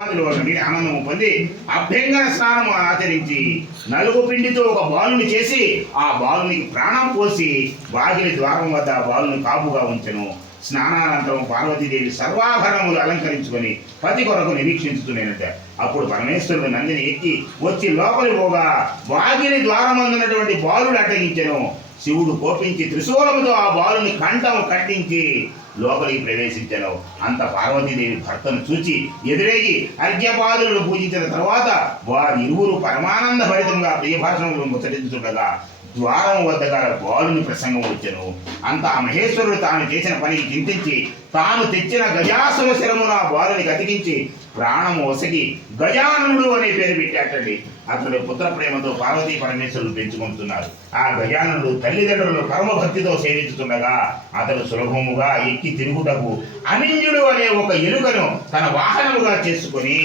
ఆనందము పొంది అభ్యంగన స్నానము ఆచరించి నలుగు పిండితో ఒక బాలుని చేసి ఆ బాలునికి ప్రాణం పోసి వాకిలి ద్వారం వద్ద ఆ బాలుని కాపుగా ఉంచెను. స్నానానంతరం పార్వతీదేవి సర్వాభరణములు అలంకరించుకొని పతి కొరకు నిరీక్షించుతునేనట. అప్పుడు పరమేశ్వరుడు నందిని ఎక్కి వచ్చి లోపలి పోగా వాకిలి ద్వారమందున్నటువంటి బాలుడు అడ్డగించెను. శివుడు కోపించి త్రిశూలముతో ఆ బాలుని కంఠము కట్టించి లోపలికి ప్రవేశించను. అంత పార్వతీదేవి భర్తను చూచి ఎదురేగి అర్ఘ్యపాదులను పూజించిన తర్వాత వారి ఇరువురు పరమానంద భరితంగా ప్రియభాషణములు ముచ్చటించుండగా ద్వారం వద్ద గల బాలుని ప్రసంగం వచ్చెను. అంత ఆ మహేశ్వరుడు తాను చేసిన పనికి చింతించి తాను తెచ్చిన గజాసుర శిరమున బాలునికి అతికించి ప్రాణము ఒసగి గజాననుడు అనే పేరు పెట్టాటండి. అతడు పుత్ర ప్రేమతో పార్వతీ పరమేశ్వరులు పెంచుకుంటున్నారు. ఆ గజాననుడు తల్లిదండ్రులు కర్మభక్తితో సేవించుతుండగా అతడు సులభముగా ఎక్కి తిరుగుటకు అనింజుడు అనే ఒక ఎలుకను తన వాహనముగా చేసుకొని